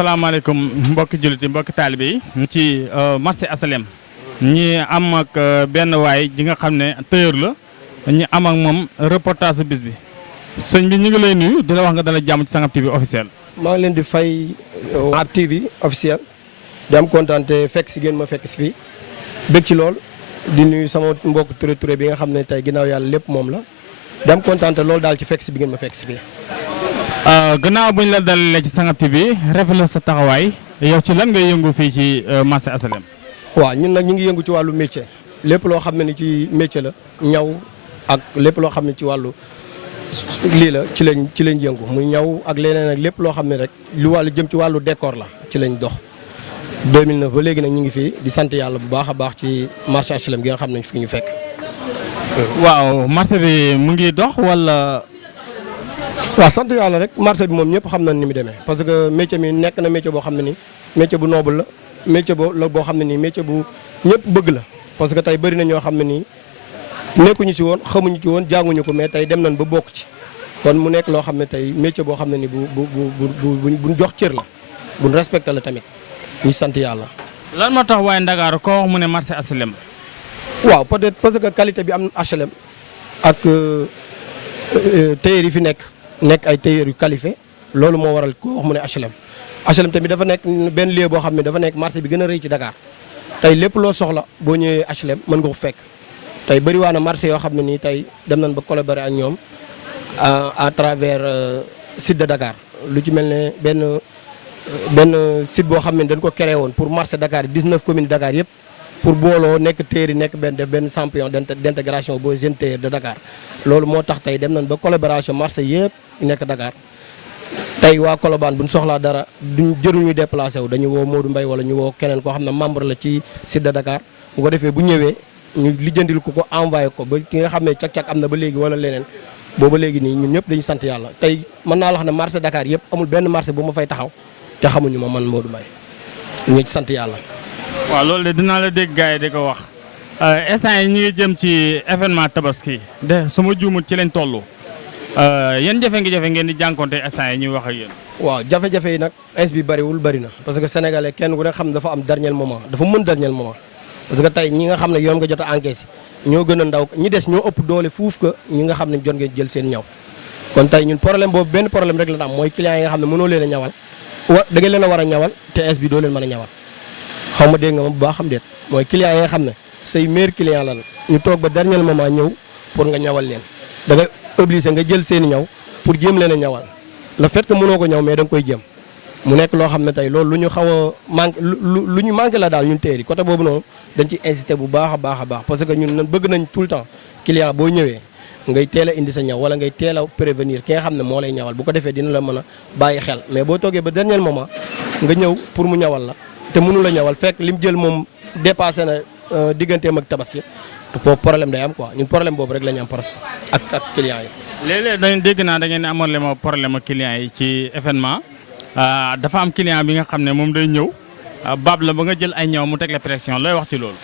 asalaamaaleykum mbokki jullit yi mbokki taalibe yi ci marché Asalem ñi am ak benn waay ji nga xam ne tailleur la ñi am ak moom reportage bis bi sëñ bi ñu ngi lay nuyu di la wax nga dala jàmm ci Sangam TV officiel. maa ngi leen di fay Sangam TV officiel di am kontaan te fekk si ngeen ma fekk si fii bëgg ci lool di nuyu sama mbokk Touré bi nga xam ne tey ginnaaw yàlla lépp moom la di am kontaan te loolu daal ci fekk si bi ngeen ma fekk si fii. gannaaw buñ la dalalee ci Sangam TV rafetlu sa taxawaay yow ci lan ngay yëngu fii ci marché Asalem. waaw ñun nag ñu ngi yëngu ci wàllu métier lépp loo xam ne ni ci métier la ñaw ak lépp loo xam ne ci wàllu lii la ci lañ yëngu muy ñaw ak leneen ak lépp loo xam ne rek lu wàllu jëm ci wàllu décor la ci lañ dox 2009 ba léegi nag ñu ngi fii di sant yàlla bu baax a baax ci marché HLM gi nga xam ne fi ñu fekk. waaw marché bi mu ngi dox wala. waaw sant yàlla rek marché bi moom ñëpp xam nañ ni mu demee parce que métier mi nekk na métier boo xam ne ni métier bu noble la métier boo xam ne nii métier bu ñëpp bëgg la parce que tey bëri na ñoo xam ne nii nekkuñu ci woon xamuñu ci woon jànguñu ko mais tey dem nañ ba bokk ci kon mu nekk loo xam ne tey métier boo xam ne ni buñ jox cër la buñ respecté la tamit ñu sant yàlla. lan moo tax waaye Ndakaaru koo wax mu ne marché HLM. waaw peut-être parce que qualité bi am HLM ak tailleur yi fi nekk ay tailleur yu qualifié loolu moo waral koo wax mu ne HLM. HLM tamit dafa nekk benn lieu boo xam ne dafa nekk marché bi gën a rëy ci Dakar tey lépp loo soxla boo ñëwee HLM mën nga ko fekk tey bëri waa na marché yoo xam ne nii tey dem nañ ba collaborer ak ñoom à travers site de Dakar lu ci mel ne benn site boo xam ne dañ ko créé woon pour marché Dakar 19 communes Dakar yëpp pour booloo nekk tailleur yi nekk benn champion d'intégration boo jeune tailleur de Dakar loolu moo tax tey dem nañ ba collaboration marché yëpp nekk Dakar. tey waa Colobane bu ñu soxlaa dara duñ jëruñu déplacé wu dañu woo Modou Mbaye wala ñu woo keneen koo xam ne membre la ci site de Dakar bu ko defee bu ñëwee ñu lijjantil ko envoyé ko ba ki nga xam ne cag-cag am na ba léegi wala leneen booba léegi nii ñun ñëpp dañu sant yàlla tey mën naa la wax ne marché Dakar yëpp amul benn marché bu ma fay taxaw te xamuñu ma man Modou Mbaye ñu ci sant yàlla. waaw loolu de dinaa la dégg gars yi di ko wax instant yi ñu ngi jëm ci événement tabaski de su ma juumut ci lañ toll. yan jafe-jafe ngeen di jànkonte instant yi ñuy wax ak yéen. waaw jafe-jafe yi nag ins bi bëriwul bëri na parce que sénégalais kenn ku ne xam dafa am dernier moment dafa mën dernier moment parce que tey ñi nga xam ne yoon nga jot a encaissé ñoo gën a ndaw ñi des ñoo ëpp doole fuuf que ñi nga xam ne jot ngeen jël seen ñaw kon tey ñun problème boobu benn problème rek la am mooy client yi nga xam ne mënoo leen a ñawal da ngeen leen a war a ñawal te ins bi doo leen mën a ñawal xaw ma dégg nga ma bu baax xam déet mooy client yi nga xam ne say meilleur client la ñu toog ba dernier moment ñëw pour nga ñawal leen da ngay obligé nga jël seeni ñaw pour jéem leen a ñawal le fait que mënoo ko ñaw mais da nga koy jéem mu nekk loo xam ne tey loolu lu ñu xaw a manqué lu ñu manqué la daal ñun téeri côté boobu noonu dañ ci incité bu baax a baax a baax parce que ñun bëgg nañ tout le temps client boo ñëwee ngay teel a indi sa ñaw wala ngay teel a prévenir ki nga xam ne moo lay ñawal bu ko defee dina la mën a bàyyi xel mais boo toogee ba dernier moment nga ñëw pour mu ñawal la te mënu la ñawal fekk li mu jël moom dépassé na digganteem ak tabaski boobu problème day am quoi ñun problème boobu rek la ñu am presque ak clients yi. léeg-léeg dañu dégg naa da ngeen di amoon le ma problème ak clients yi ci événement dafa am client bi nga xam ne moom day ñëw baab la ba nga jël ay ñaw mu teg la pression looy wax ci loolu.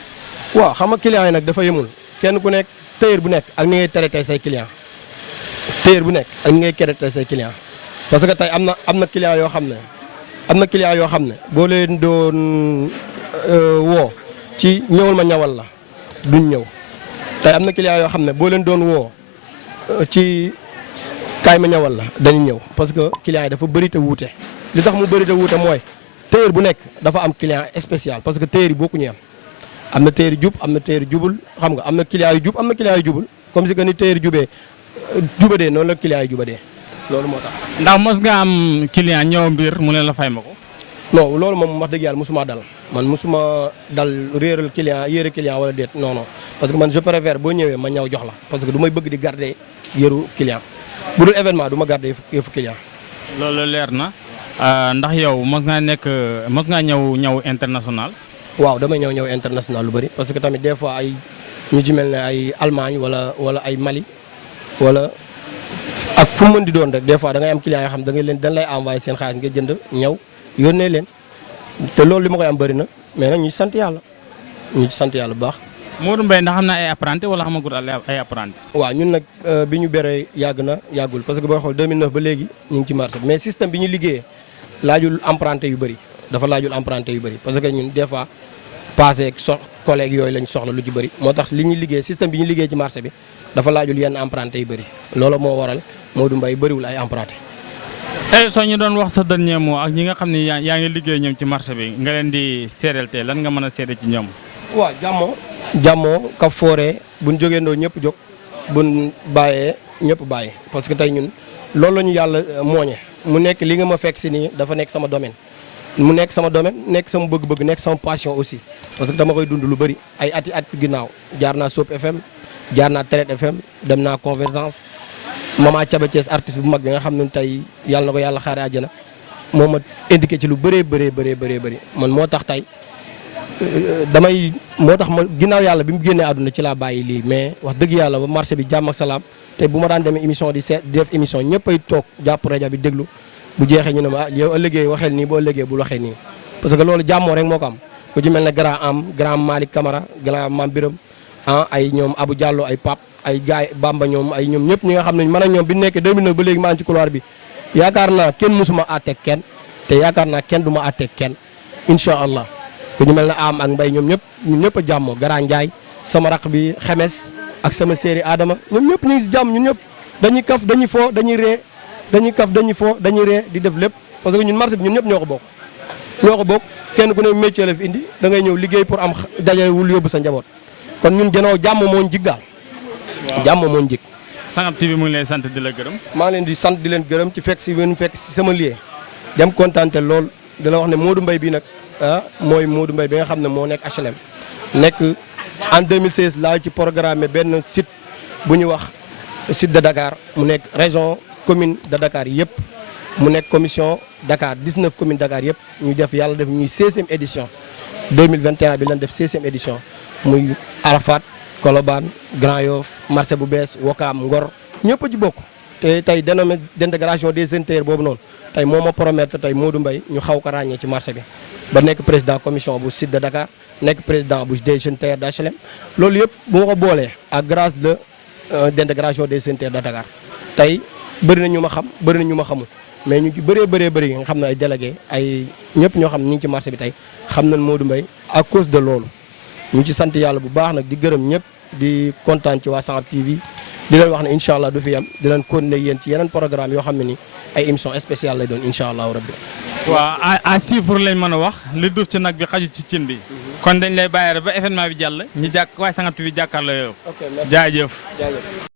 waaw xam nga clients yi nag dafa yemul kenn ku nekk tailleur bu nekk ak ni ngay traité say clients tailleur bu nekk ak ni ngay traité say clients parce que tey am na client yoo xam ne boo leen doon woo ci ñëwal ma ñawal la duñ ñëw. tey am na client yoo xam ne boo leen doon woo ci kaay ma ñawal la dañuy ñëw parce que client yi dafa bëri te wuute li tax mu bëri te wuute mooy tailleur bu nekk dafa am client spécial parce que tailleur yi bokkuñu am na tailleur jub am na tailleur jubul xam nga am na client yu jub am na client yu jubul comme si que ni tailleur jubadee noonu la client yi jubadee loolu moo tax. ndax mos nga am client ñëw mbir mu ne la fay ma ko. non loolu moom wax dëgg yàlla mosuma dal man mosuma dal réeral client yére client wala déet non non parce que man je préfère boo ñëwee ma ñaw jox la parce que du may bëgg di garder yëru client bu dul événement du ma garder yëfu client. loolu leer na ndax yow mos ngaa ñëw international. waaw damay ñëw international lu bëri parce que tamit des fois ay ñu ci mel ne ay Allemagne wala ay Mali wala ak fu mu mën di doon rek des fois da ngay am client yoo xam da ngay leen dañ lay envoyé seen xaalis nga jënd ñëw yónnee leen te loolu li ma koy am bëri na mais nag ñu ci sant yàlla bu baax. Modou Mbaye ndax xam na ay apprenti wala xamagul ay apprenti. waaw ñun nag bi ñu béree yàggul parce que boo xool 2009 ba léegi ñu ngi ci marché mais système bi ñu liggéeyee laajul emprunté yu bëri dafa laajul emprunté yu bëri parce que ñun des fois passé ak collègue yooyu lañ soxla lu ci bëri moo tax li ñuy liggéey système bi ñu liggéey ci marché bi dafa laajul yenn emprunté yu bëri loolu moo waral Modou Mbaye bëriwul ay emprunté. soo ñu doon wax sa dernier mot ak ñi nga xam ne yaa ngi liggéey ñoom ci marché bi nga leen di seedeel tey lan nga mën a seede ci ñoom. waaw jàmmoo ka fooree buñ jógeendoo ñëpp jóg buñ bàyyee ñëpp bàyyi parce que tey ñun loolu la ñu yàlla mooñe mu nekk li nga ma fekk si nii dafa nekk sama domaine mu nekk sama domaine nekk sama bëgg-bëgg nekk sama passion aussi parce que dama koy dund lu bëri ay at ginnaaw jaar naa Soap FM jaar naa Traite FM dem naa Convergence Mama Thiaba Thiès artiste bu mag bi nga xam ne tey yàlla na ko yàlla xaare àjjana moo ma indiqué ci lu bëree bëri man moo tax tey moo tax ma ginnaaw yàlla bi mu génnee àdduna ci laa bàyyi lii mais wax dëgg yàlla ba marché bi jàmm ak salaam te bu ma daan demee émission di def émission ñëppay toog jàpp rajo bi déglu bu jeexee ñu ne ma yow ëllëgee waxeel nii boo ëllëgee bul waxee nii parce que loolu jàmmoo rek moo ko am ku ci mel ne grand Malick Camara grand Mam Biram ay ñoom Abou Diallo ay Pape ay gaay Bamba ñoom ay ñoom ñëpp ñi nga xam ne man ak ñoom bi nekkee 2009 ba léegi maa ngi ci couloir bi yaakaar naa kenn musuma àtteeg kenn te yaakaar naa kenn du ma àtteeg kenn incha allah ku ñu mel ne am ak mbay ñoom ñëpp a jàmmoo Grand Ndiaye sama raq bi xemes ak sama séeri Adama ñoom ñëpp ñu ngi si jàmm ñun ñëpp dañuy kaf dañuy foo dañuy ree dañuy kaf dañuy foo dañuy ree di def lépp parce que ñun marché bi ñun ñëpp ñoo ko bokk kenn ku ne métier la fi indi da ngay ñëw liggéey pour am dajalewul yóbbu sa njaboot kon ñun janoo jàmm moo ñu jig daal jàmm moo ñu jig. Sangam TV mu ngi lay sant di la gërëm. maa ngi leen di sant di leen gërëm ci fekk si sama lieu dem kontaante lool di la wax ne Modou Mbaye bi nag mooy Modou Mbaye bi nga xam ne moo nekk HLM nekk en 2016 laa ci programme benn site bu ñu wax site de Dakar mu nekk région commune de Dakar yëpp mu nekk commission Dakar 19 communes Dakar yëpp ñu def yàlla def ñuy 16e édition 2021 bi lañ def 16e édition muy Arafat Colobane Grand Yoff marché bu bees Wakaam Ngor ñëpp a ci bokk te tey dénommé d'intégration des intérieurs boobu noonu tey moo ma promettre tey Modou Mbaye ñu xaw ko ràññee ci marché bi ba nekk président commission bu site de Dakar nekk président bu des jeunes tailleurs d'HLM loolu yëpp bu ma ko boolee à grâce de d'intégration des jeunes tailleurs de Dakar tey bëri na ñu ma xam bëri na ñu ma xamul mais ñu ci bëri nga xam ne ay délégué ay ñëpp ñoo xam ne ñu ngi ci marché bi tey xam nañ Modou Mbaye à cause de loolu ñu ci sant yàlla bu baax nag di gërëm ñëpp di kontaan ci waa Sangam TV di leen wax ne incha allah du fi yam di leen continuer yéen ci yeneen programme yoo xam ne ni ay émission spéciale lay doon incha allahu rabbi. waaw à chiffre lañ mën a wax li duuf ci nag bi xaju ci cin bi. kon dañ lay bàyyi rek ba événement bi jàll ñu jàkk waaye Sangam TV jàkkaarloo yow. ok merci jaajëf.